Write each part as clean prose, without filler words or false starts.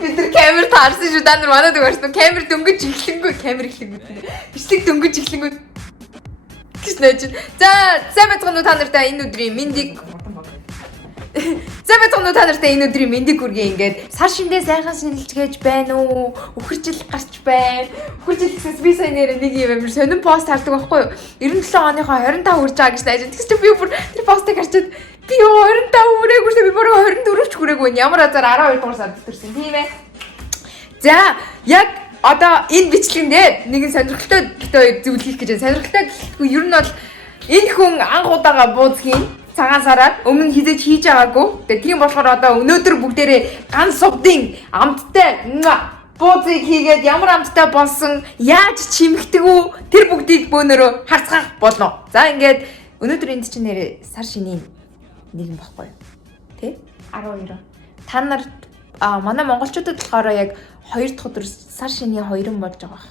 Бид нар камер таарсан шүү. Та нар манайд өгөөч. Камер дөнгөж ихлэнгүй камер ихлэнгүй. Бичлэг дөнгөж ихлэнгүй. Гэж нэж. За, сайн байцгаана уу та нартай энэ өдрийн мэндийг. За байцгаана уу та нартай энэ өдрийн мэндийг хүргэе ингээд. Сар шиндээ сайхан шинэлцгээж байна уу? Үхэржил гарч байна. Үхэржил гэсээс би сайн нэр нэг юм амар сонин пост хардаг байхгүй юу? 97 оныхоо 25 хүрч байгаа гэж найж. Тэгс чи би бүр тэр постыг харчаад би 25 хүрээгүй би бүр 24 ч хүрээгүй. Ямар азар 12 дугаар сард төрсөн тийм ээ. За яг одоо энэ бичлэгэн дээр нэгэн сонирхолтой зүйл хийх гэж байна. Сонирхолтой гэхгүй ер нь бол энэ хүн анх удаага бууцгийн цагаан сараар өмнө хизээж хийж байгаагүй. Тэгээ тийм болохоор одоо өнөөдөр бүгдээрээ ганц сувдын амттай бууцыг хийгээд ямар амттай болсон, яаж чимэгдэг үү тэр бүгдийг бөөнөрөө харцгаах болно. За ингээд өнөөдөр энд чинь нэрээ сар шинийн нэгэн баггүй юу? Тэ? 12. Та нар манай монголчуудад болохоор яг 2 дахь өдөр сар шинийн 2 болж байгаа.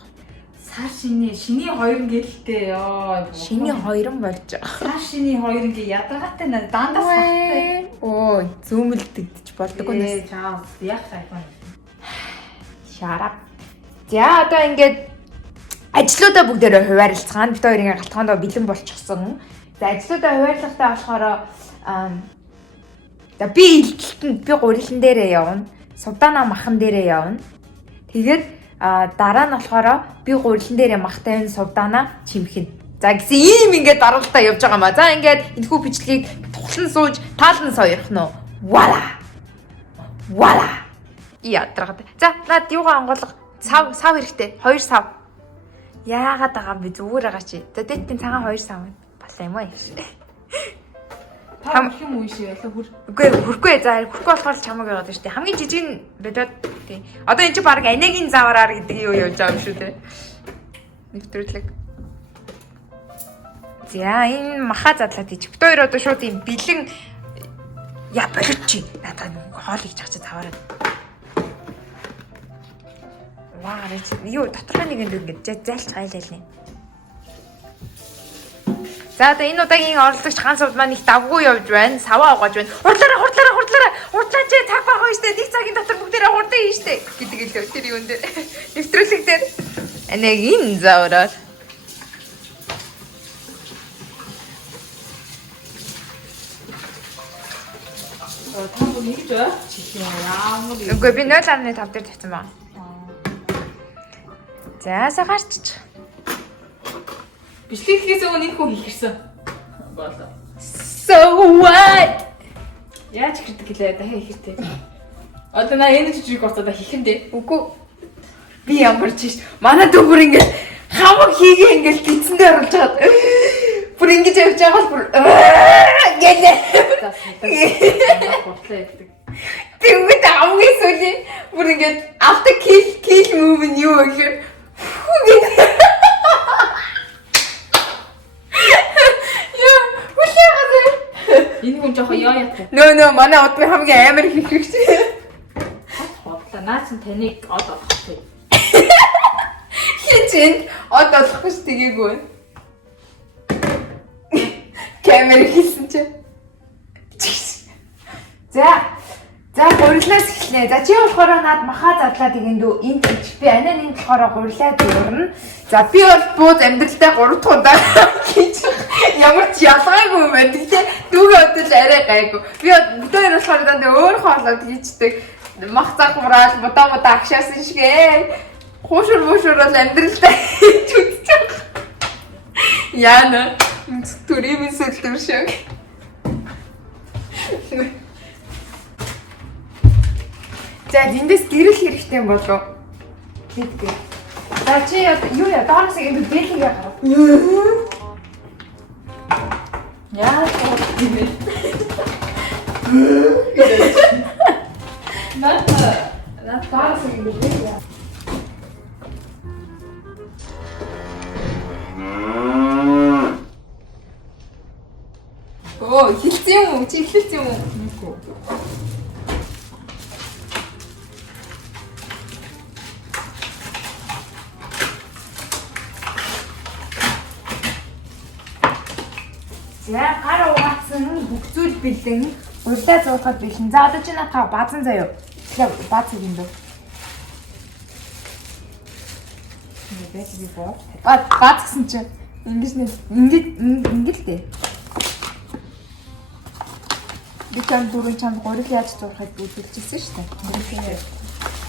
Сар шинийн 2 гэлтэй ёо. Шинийн 2 болж байгаа. Сар шинийн 2 гээ ядаргаатай дандаа сартай. Өө, зүүмэлдэгдэж болдог үнээс. Чаа, яг сайхан. Шарап. За одоо ингээд ажлуудаа бүгдээрээ хуваарлцгаана. Бид хоёрын галтгоондоо бэлэн болчихсон. За ажлуудаа хуваарлахтаа болохоор би илтэлтэнд би гурилан дээрээ явна. Сувдаана махан дээрээ явна. Тэгээд дараа нь болохоор би гурилан дээрээ махтай энэ сувдаана чимхэн. За гэсэн ийм ингээд дараалтаа явж байгаа маа. За ингээд энэхүү бичлэгийг тухлан сууж таалан сойрох нь. Вала. Яатраад. За наад юугаа онгойлго. Сав хэрэгтэй. 2 сав. Яагаад байгаа би зүгээр байгаа чи. За дээдтийн цагаан 2 сав байна. Бас юм уу? Хам юм уу шээ ялаа хүр. Үгүй хүрхгүй. За хүрхгүй болохоор чамаг яваад шүү дээ. Хамгийн жижиг нь бодоод тий. Одоо энэ чи баг анагийн заваараар гэдэг юу явж байгаа юм шүү дээ. Нэвтрүүлэг. За энэ маха задлаад тийч. Бид хоёр одоо шууд юм бэлэн яа болчих чи. Надад хоол хийж чагч таваарай. Ваа юу доторх нэг ингэ зайлч гайлал нэ. За одоо энэ удаагийн оролцогч хаан сувд маань их давгүй явж байна. Саваа угааж байна. Хурдлаач цаг байгаа юм штэ. Нэг цагийн дотор бүгдээрээ хурдан хийн штэ гэдэг хэлээ. Тэр юунд дээр нэвтрүүлэг дээр анагийн заураар. Тав нэгж бай. Чихээ ямар. Үгүй би 0.5 дээр тавьсан байна. За сагарч. Бичлэг хийхээс өмнө энэ хүн хийхэрсэн. Болоо. So what? Яаж хэрдэг гэлээ дахиад хийхэртэй. Одоо наа энэ жижиг гоцоо хийхэндээ. Үгүй. Би ямарч ш. Манай дүүр ингээд хамаг хийгээ ингээд гидсэндээ оруулж байгаа. Бүр ингэж явж байгаа бол бүр гэлээ. Тэгвэл хамгийн сүүлийн бүр ингээд авто kill move нь юу гэхээр энэ хүн жоохон яа ятаа. Нөө манай удмын хамгийн амар хийх хэрэгтэй. Бодлоо наач таныг од олох. Хичээнд од олох гэж тэгээгүй. Камер хийсэн чи. За гурилаас эхлэе. За чи болохоор над маха задлаад игэндүү энэ гэж би анаа нэг болохоор гурилаад өрнө. За би бол бууз амьдралдаа 3 дахь удаа хийж ямар ч ялгаагүй юм байна. Тэгтээ дүүгээ өдөл арай гайгүй. Би өдөр болохоор дандаа өөр хоолоод хийждэг. Мах загвараад будаа агшаасан шигээ. Хуушур бол амьдралдаа хийж үзчих. Яна түрийн сэлтэр шиг. За эндээс гэрэл хэрэгтэй юм болов. Тэгдэг. За чи юу яа доороос ингэ бэлэг яа. Яа тийм. Наад доороос ингэ бэлэг яа. Оо, хэлсэн юм уу? Чи хэлсэн юм уу? За гар угаацсан бүх зүйл бэлэн урдаа зуухад бэлэн. За одоо чи надаа баазан заяа. Тэгээ бац юм дөө. Ингээд би боо. Бац гэсэн чинь ингэж дээ. Би чам дөрөв чам гурил яаж зурхад үзүүлчихсэн шүү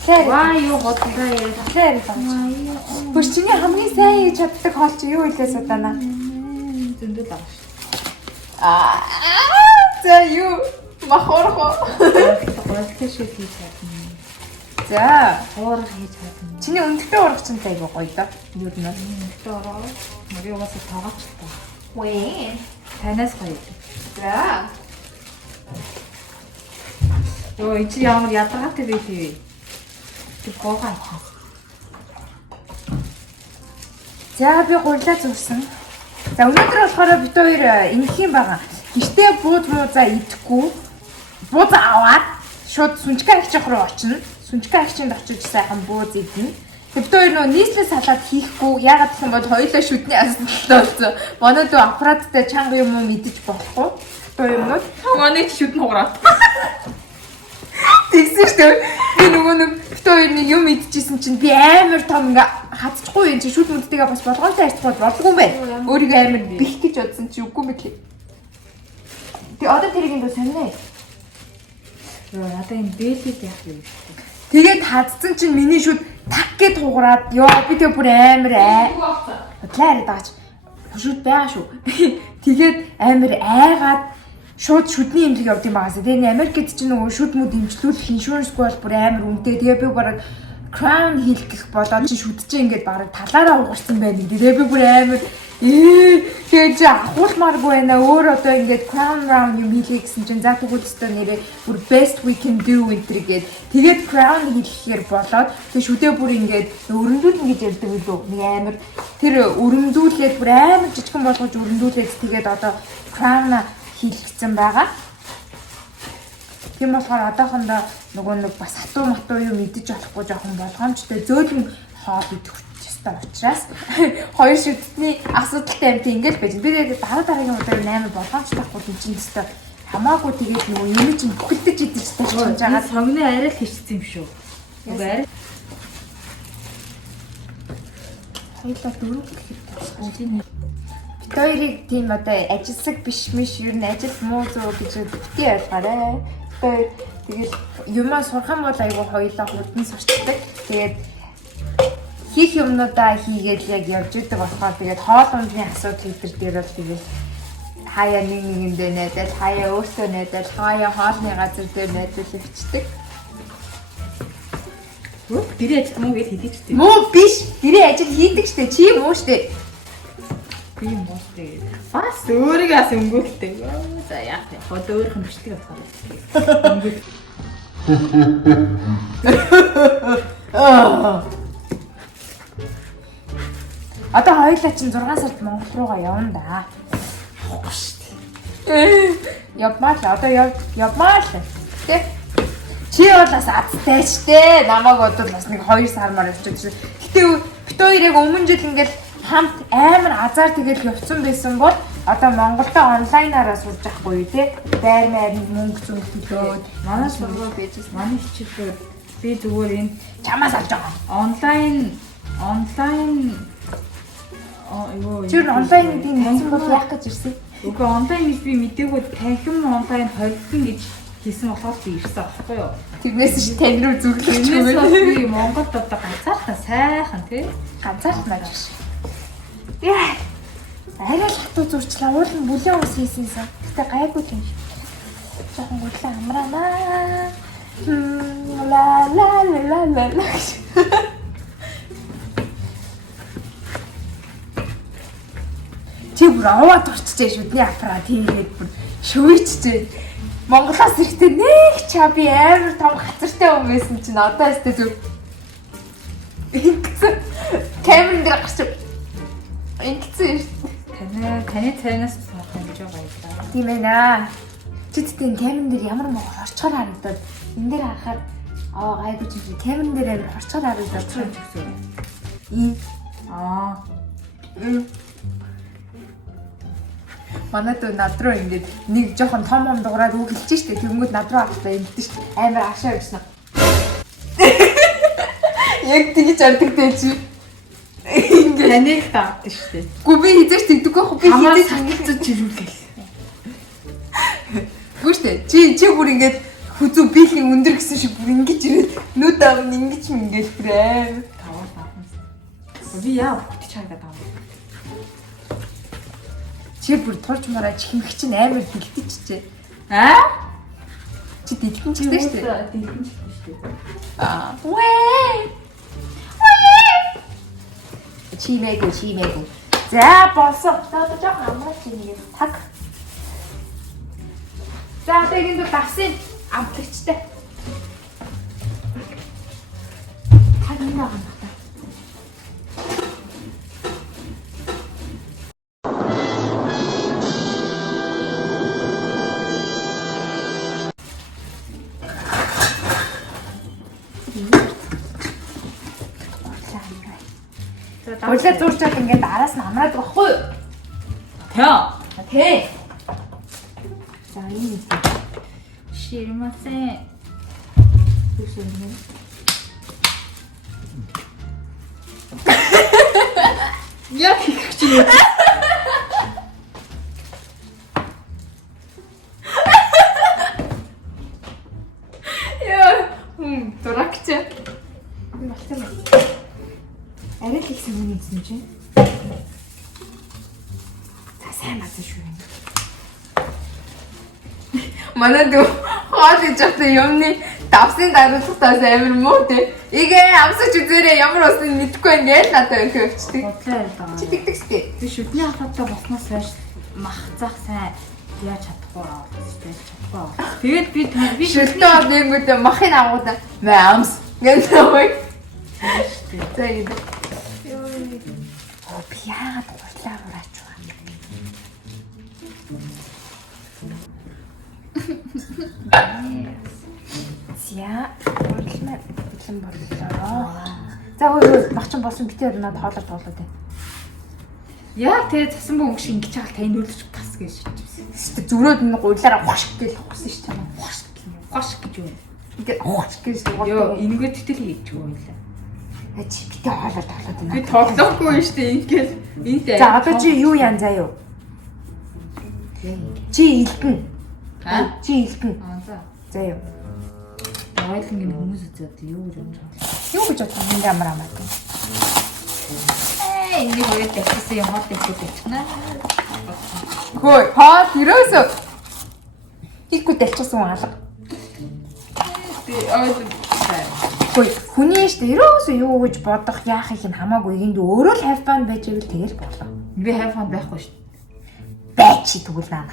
дээ. Ваа юу годлаа яа. Тэгэхээр байна. Бүр чиний хамгийн сайн хийж чаддаг хоол чи юу илээс удаана? Зөндөл байгаа Аа за юу махорхо. Годлоо шиг хийж чадна. За Хоорох хийж чадна. чиний өндөртэй урагчтай айгу гоё доо. Юу нь Өндөртэй ороо. Мөрий угаасаа тоогооч та. вэ? Танаас гоё. За Йоо чи ямар ядаргаатай байх вэ? Тэр боогоо ачаа. за би гурлаа зурсан. За өнөөдөр болохоор бид хоёр ингэх юм байгаа. Гэртээ бууз муузаа идэхгүй. Бууз аваад шууд сүнчгэн агчийнх руу очино. Сүнчгэн агчинд очиж сайхан бууз идэнэ. Бид хоёр нөө нийслэл салаад хийхгүй. Ягаад гэх юм бол хоёулаа шүдний асуулттай болсон. Манай дүү аппараттай чанга юм уу мэдэж болохгүй. Дөө юмнууд. Манай шүд нугараад. Тэгсэн шүү дээ. Би нөгөө нэг бид хоёрны юм идчихсэн чинь би амар том ингээ хацчихгүй юм чи шүд мүдтэйгээ бас болгоомжтой харьцах болдгүй юм байна. Өөрийгөө амар бих гэж бодсон чи үгүй мэт. Тэг одоо тэрийг энэ сонирно. Йоо надаа энэ бэлээд яах юм. Тэгээд хадсан чинь миний шүд так гэд хугараад ёо би тэг бүр амар Клаар даач. Шүд байгаа шүү. Тэгээд амар айгаад шууд шүдний имлэг явд юм багасаа. Тэгээ Америкт чинь нөгөө шүд мүд имжлүүлэх иншүрэнсгүй бол бүр амар үнэтэй. Тэгээ би бараг crown хийх гэх болоод чи шүд чинь ингээд бараг талаараа угарсан байна. Тэгээ би бүр амар тэгээ чи ахуулмааргүй байна. Өөр одоо ингээд crown round юм хийлээ гэсэн чинь за тэгвэл өстой нэрээ бүр best we can do winter гээд тэгээд crown хийхээр болоод тэгээ шүдээ бүр ингээд өрөндүүлнэ гэж ярьдаг билүү. Нэг амар тэр өрөндүүлээд бүр амар жижигэн болгож өрөндүүлээд тэгээд одоо crown хийлгцэн байгаа. Тийм болохоор одоохондоо нөгөө нэг бас хатуу матуу юу мэдэж болохгүй жоохон болгоомжтой зөөлөн хоол идэх ёстой учраас хоёр шүдний асуудалтай амт ингээл байж. Би дараагийн удаа 8 болгоомжтой байхгүй тийм чинь өстой хамаагүй тэгээд нөгөө юм чинь бүхэлдэж идэж тааж байгаа. Согны арай л хийчихсэн юм шүү. Уг арай. Хоёлаа дөрөв гэхэд бид хоёрыг тийм одоо ажилсаг биш мэш ер нь ажил муу зөө гэж бити ойлгоорой. Тэгээд юмаа сурах юм бол айгүй хоёлаа хурдан сурчдаг. Тэгээд хийх юмнуудаа хийгээд яг явж идэг болохоор тэгээд хоол ундны асуудал өдр дээр бол тэгээд хаяа нэг нэгэндээ найдаад хаяа өөртөө найдаад хаяа хоолны газар дээр найдаад хөвчдөг. Гэрээ ажил муу гэж хэлээ ч тийм. Муу биш. Гэрээ ажил хийдэг штэ. Чи муу штэ. Би муутай. Бас өөрийгөө ас өнгөөлтэй. За яах вэ? Хот өөрийнх нь бичлэг авах юм. Одоо хоёулаа чинь 6 сард Монгол руугаа явна да. Явахгүй шүү дээ. Явмаа л одоо явмаа л. Тэ. Чи бол бас азтай ч тэ. Намайг одоо бас нэг 2 сар маар явчихсан. Гэтэ бит хоёр яг өмнө жил ингээл хамт амар азар тэгэл явцсан байсан бол одоо Монголдо онлайнаараа сурж ахгүй тий. Байр майрны мөнгө зүнх төлөөд Манай сургууль бийжс манай хичээлээр би зүгээр энэ чамаас авч байгаа. онлайн Чи онлайн тийм хэлсэн бол яах гэж ирсэн? Үгүй онлайн гэж би мэдээгүй танхим онлайн холилдсон гэж хэлсэн болохоор би ирсэн аахгүй юу. Тэрнээс чи тань руу зүрлэж Тэрнээс бас өгөө. би Монголд одоо ганцаархан сайхан тий. Ганцаарх наж гэж. Яа. Арай л хатуу зурчлаа. Уул нь бүлээн ус хийсэнсэн. Гэтэ гайгүй юм шиг. Жохон гурлаа амраанаа. Ла ла ла ла ла. Чи бүр аваад орчихжээ шүдний аппарат хийгээд бүр шүвээчжээ. Монголоос ирэхдээ нэг чаби амар том хацартай хүн байсан чинь одоо өстэй зүг. Ингэсэн. Камерын дээр гарч ингэсэн шүү. Таны цайнаас суух юм гэж байгаа юм да. Тийм ээ. Чидтийн камерын дээр ямар муу хорчгоор харагдаад энэ дээр харахад гайгүй чи камерын дээр амар хорчгоор харагдаад гэсэн. Ийм Аа. манайд над руу ингээд нэг жоохон том дуурайд үг хэлж штэ. Тэнгүүд над руу ахлаа ингэдэж амар ашаа явсан. Яг тэгж ардагтай чи. Ингээ таныг таардаг шүү дээ. гү би хизээч тэгдэггүй хөө би Хамаа хизээч сатцаж ирүүлгээл. гүштэй чи бүр ингээд хүзүү биехийн өндөр гэсэн шиг бүр ингэж ирээд нүд аав ингэж мингээл бүрээ. Таваа таахын. Би яа бүтэж чанга таваа. Чи бүр тулж мараа чихмэх чинь амар дэлтэж чээ. Аа? Чи дэлтэн ч гэдэг шүү дээ. Дэлгэн ч гэдэг шүү дээ. Аа. Чимээгүй. За болсон. За одоо жоо амраач нэг таг. За тэгээд энэ давсан амтлагчтай. Таг энэ байгаа юм байна. Улаа зурчаад ингээд араас нь амраад байхгүй юу? Тэ. За энэ Ширмасэ. үсэнэ. Яг их чинь. Яа, дурагч. Би болтой байна. Арай л их юм юм чинь. За сайн бацсан шүү. Манай дүү хоол гэж явсан юмны давсын даруулагтаас амар муу те. Игээ амсаж үзээрэй ямар усныг мэдэхгүй байна гээл надад өгөх өвчтэй. Бодлоо ярь даа. Чи тэгдэгстэй. Би шүдний хатаатай болсноос хойш махцах сайн яаж чадахгүй аа. Тэгээд би шүлтөө нэнгүүдээ махын агуудаа мэ амс гэж тавай. За ингэ. Оо би яагаад гурлаа ураач байгаа. За гурлаа бэлэн боллоо. За өө багчан болсон битээ надад хоолоор тоглоод байна. яа тэгээ цасан бөмбөг шиг ингэж хаал тань нүлж тас гэж шийдсэн. Зүрөөд нь гуйлаараа хошг гэж ухсан ш чам. Хош гэж юу. Ингээ хошг гэж Йоо энэгээ тэтэл хийж юу вэ? Чи битээ хоолоор тоглоод байна. Би тоглохгүй шүү дээ ингээл энд. За одоо чи юу яан заа юу? Чи илтэн. Чи илтэн. За. За юу. Ойлонгийн хүмүүс үзээд юу гэж бодож байна. Юу гэж бодсон энэ амар амаа. Энийг өөрөө тавьчихсан юм хот тавьчих байна. Хөөе, хаа тэрөөсөө хийхгүй талчсан алга. Би ойлон. Хөөе, хүний штэ ерөөсөө юу гэж бодох яах их нь хамаагүй энд өөрөө л have fun байж ивэл тэгэл болоо. Би have fun байхгүй шүү. Байчи тэгвэл наана.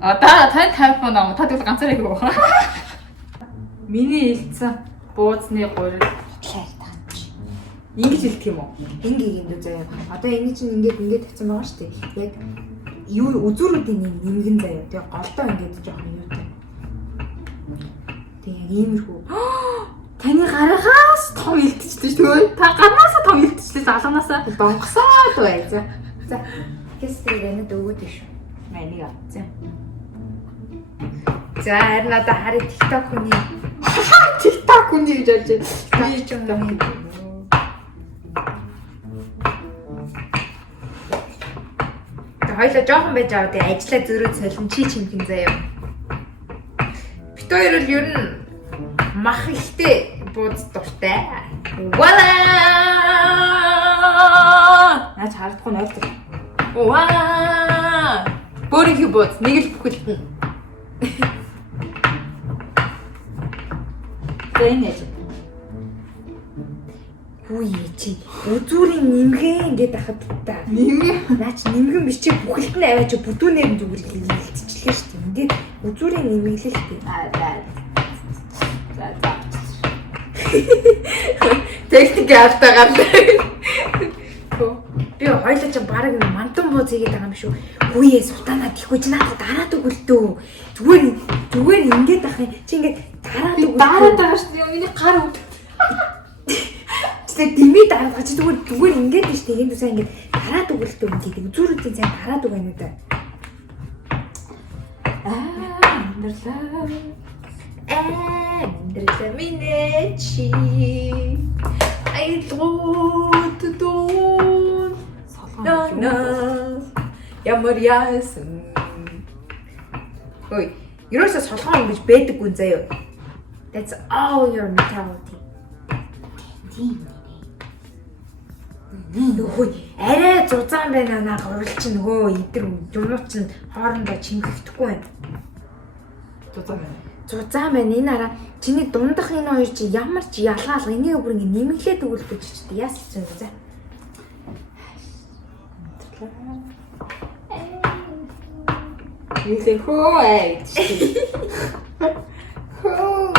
Та тань have fun аа. Та тэгвэл ганцаараа юу? Миний хэлсэн бууцны гурил Шаардлагач. ингэж хэлдэг юм уу? Ингээ юм заяа. Одоо энэ чинь ингээд тавьсан байгаа штэ. Яг юу үзүүрүүдийн нэмгэн заяа. Тэгээ голдоо ингээд жоохон юутай. Тэгээ яг иймэрхүү. Таны гарахаас том илтчихлээ шүү дээ. Та гарнаас том илтчихлээ алганаасаа. Донгосоод бай. За. Хэсэг рэнэд өгөөд шүү. Энийг ав. За. За харин одоо хари TikTok хүний TikTok үний гэж болж байна. би ч юм уу. Хоёлоо жоохон байж аваад ажиллаа зөрөөд солин чи чимхэн заяа. Бит хоёр л ер нь мах ихтэй бууз дуртай. Вала! Наач хардахгүй нойлдог. Ваа! Бөрийнхи бууз нэг л бүхэлдэн. Тэн яж. Хүү чи үзүүрийн нэмгэн ингээд ахад та. Нэмгэн. Наач нэмгэн биш чи бүхэлд нь аваач бүдүүнээр зүгээр хэлчихлээ шүү дээ. Ингээд үзүүрийн нэмгэлэлтэй. За. Техник алдаагаар. Би хоёлоо ч баг мантан бууз хийгээд байгаа юм шүү. Хүүе сутанаа тийхгүй чи надад дараад өгөл дөө. Зүгээр ингээд ах чи ингээд дараад өгөл. Дараад байгаа шүү дээ. Миний гар үд. Тэгээ димий дараад чи зүгээр ингээд биш тэгээд үсээ ингээд дараад өгөл дөө гэдэг. Үзүүрүүдийн сайн дараад өгнө үү. Амьдралаа. Амьдралаа минь чи айлгууд дуу ямар яасан. Ой, ерөөсөө солгоо ингэж байдаггүй заяа. That's all your mentality. Тийм. Нөхөй арай зузаан байна наа гурвал чи нөгөө идэр юмнууд чинь хоорондоо чингэхдэггүй байна. Зузаан байна энэ араа чиний дундах энэ хоёр чи ямар ч ялгаалга энийг бүр ингэ нэмэглээд өгүүлбэж чи яасан ч юм за. Юулээ хөө хөө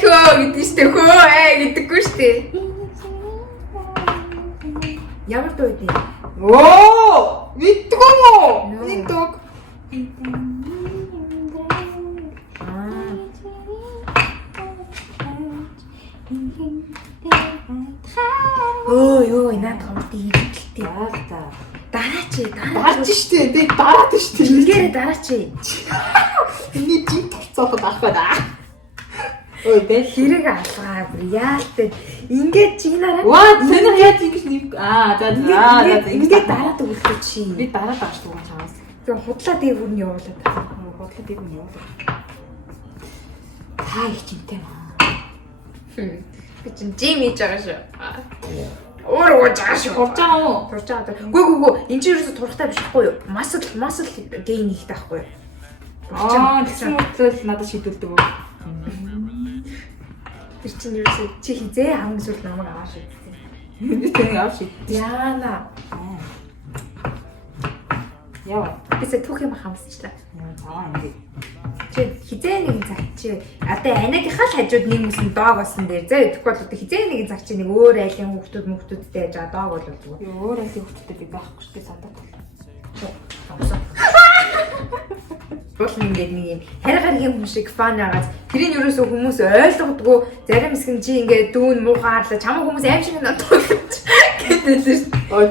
Хөө гэдэг штэ хөө гэдэггүй штэ. Ямар дуу дээ? Оо! Мэдгүй мó? Энэ дог. Ёо, наад хамт игэлтэй. Дараач штэ. Би дараад штэ. Ингээрээ дараач. Эний жин толцоод авах байна. Ой, бэ хэрэг алгаа бүр яалтай. Ингээд чи нараа. What? Тэний яаж ингэж нэв. За. Ингээд дараад өгөлөө чи. Би дараад авч байгаа чамаас. Тэгээ худлаа дээгүүр нь явуулаад. Худлаа дээгүүр нь явуулаад. Та их чимтэй маа. Би чинь жим хийж байгаа шүү. Өөр ууж байгаа шүү. Турж байгаа уу? Турж байгаа. Гү. Энд чинь ерөөсө турхтай биш байхгүй юу? Масл гейн ихтэй байхгүй юу? Тэгсэн мэтэл надад шийдүүлдэг үү? Тэр чинь ерөөсө чи хизээ хамгийн сүүлд намайг аваад шийдсэн. Би тэнийг аваад шийдсэн. Яана. Яа. Бисээ түүх юм хамсчлаа. Аа ингэ. Чи хизээ нэгэн цаг чи одоо анагийнхаа л хажууд нэг юмсэн дог болсон дээр заа. Тэгэхгүй бол одоо хизээ нэгэн цаг чи нэг өөр айлын хүүхдүүдтэй яаж дог бол зүгээр. Өөр айлын хүүхдүүдтэй би байхгүй шүү дээ садаад. Бол ингээд нэг юм хариг юм шиг фан агаад тэрийг ерөөсөө хүмүүс ойлгодгүй зарим хэсэг чи ингээд дүүн муугаарлаа чамаа хүмүүс аим шиг надад гэдэг шүү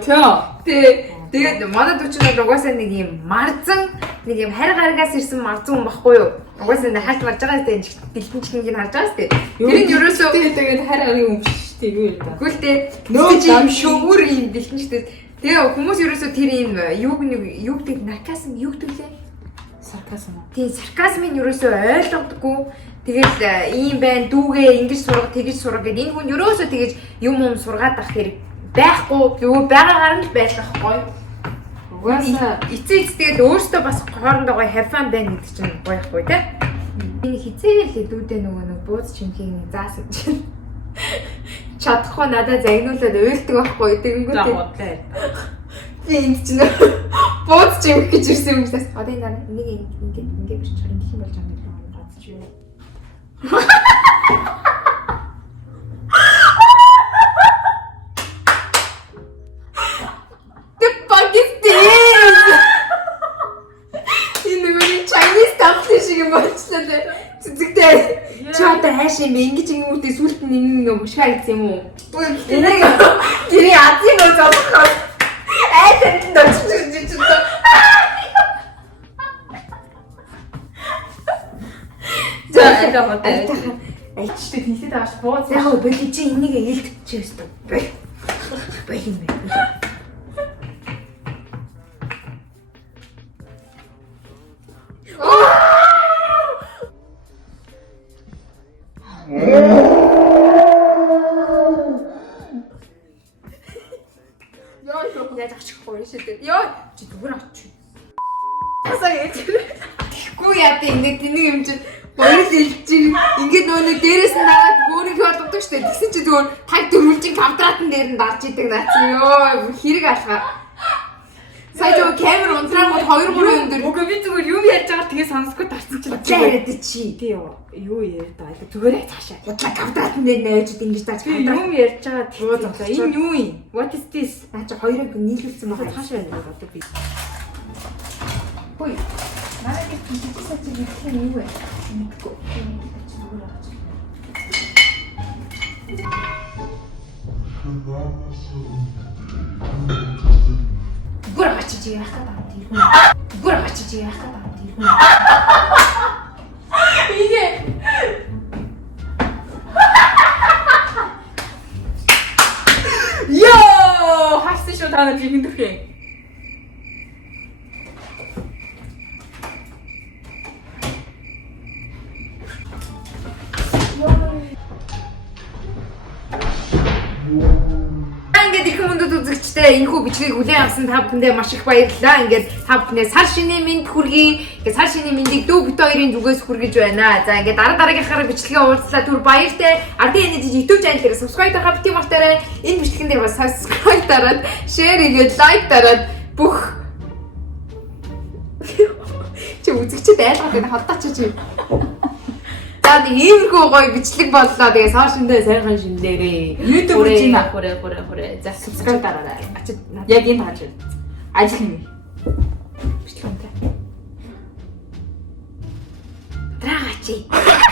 дээ. Тэгээд манай дүүчин бол угаасаа нэг юм марзан нэг юм харигаас ирсэн марзан хүн баггүй юу? Угаасаа нэг хальт марж байгаа гэдэг бэлтэнчнийг харж байгаа шүү дээ. Тэрийг ерөөсөө тэгээд хариг юм биш шүү дээ юу юм да. Үгүй л дээ. Нөө шөвөр юм бэлтэнчтэй. Тэгээ хүмүүс ерөөсөө тэр юм юу гэдэг наркасм юу гэдэг лээ? Сарказм. Тийм сарказмын ерөөсөө ойлгодоггүй. Тэгэл ийм байна дүүгээ ингэж сурга тэгэж сурга гэдэг энэ хүн ерөөсөө тэгэж юм сургаад авах хэрэг байхгүй. Юу байгаагаар нь байх байхгүй. Угаасаа эцээ тэгэл өөртөө бас хоорондоо гоё хавфан байна гэдэг чинь гоёхгүй те. Энэ хизээгээл дүүдээ нөгөө бууз чимхийг заасан чинь чадахгүй надад загнуулаад уйлдаг байхгүй тэгэнгүүт бодлоо. Би энд чинь бууз чимх гэж ирсэн юм шиг одоо энэ нар ингээд бич ингэх юм болж байгаа юм байна гацч юу. The fuck is this? Энэ нэг Chinese stuff шиг юм болчихлоо дээ. Цэцэгтэй. Чи одоо хайш юм бэ? Ингэж юм үүдээ сүлт нь ингэ мушгаа гэсэн юм уу? Энийг тэрий азийн нөө зовхоо. Айсан дочч. За энэ ботой. Айчтай хэлээд аваш бууз. Яг бол чи энийг ээлтчих ёстой. Бай юм бэ. Яаж ачихгүй шийдээ. Ёо чи зүгээр ачих. Асаа яаж. Тэгэхгүй яа тийм нэг тэнийг юм чинь боёл илжиж ингээд нөө дээрээс нь дараад өөрийнхөө олгодог штэ. Тэгсэн чи зүгээр таг дөрвөлжин квадратн дээр нь дарж идэг наац. Ёо хэрэг алхаа. Сая жоо камер унтрангууд 2-3 өндөр. Үгүй би зүгээр юм ярьж байгаа тэгээ сонсохгүй тарцсан чинь. Яриад чи. Тий юу яриад байгаа. Зүгээр цаашаа. Худлаа квадратн дээр нээжд ингэж тааж юм ярьж байгаа тэгээ. Энэ юу юм? What is this? Наа чи хоёрыг нийлүүлсэн байгаа. Цаашаа байна одоо би. Ой. Манай нэг тийчсэн чи гэх юм юу вэ? Мэдгүй. Гур гачиж яах гэдэг юм. Гур гачиж яах гэдэг юм. хиндрэх. Ингээд их хүндэд үзэгчтэй энэхүү бичлэгийг хүлээн авсан та бүхэндээ маш их баярлалаа. Ингээд та бүхнээ сар шинэ мэнд хүргэе. Ингээд сар шинэ мэндийг дүү бит хоёрын зүгээс хүргэж байна. За ингээд дараагийнхаараа бичлэгээ уулзлаа. Түр баяртай. Ардын энэжи YouTube channel дээр subscribe дарахаа бити мартаарай. Энэ бичлэгэн дээр бас subscribe дараад, share хийгээд, like дараад бүх чи үзэгчд айлгаад байна хадаач чи. За иймэрхүү гоё бичлэг боллоо. Тэгээ сар шиндээ сайхан шиндээрээ. YouTube гэж наа хүрээ. За subscribe дараарай. Ачид Яг энэ хаж. Ажил юм. бичлэг үнтэй. Драгачи.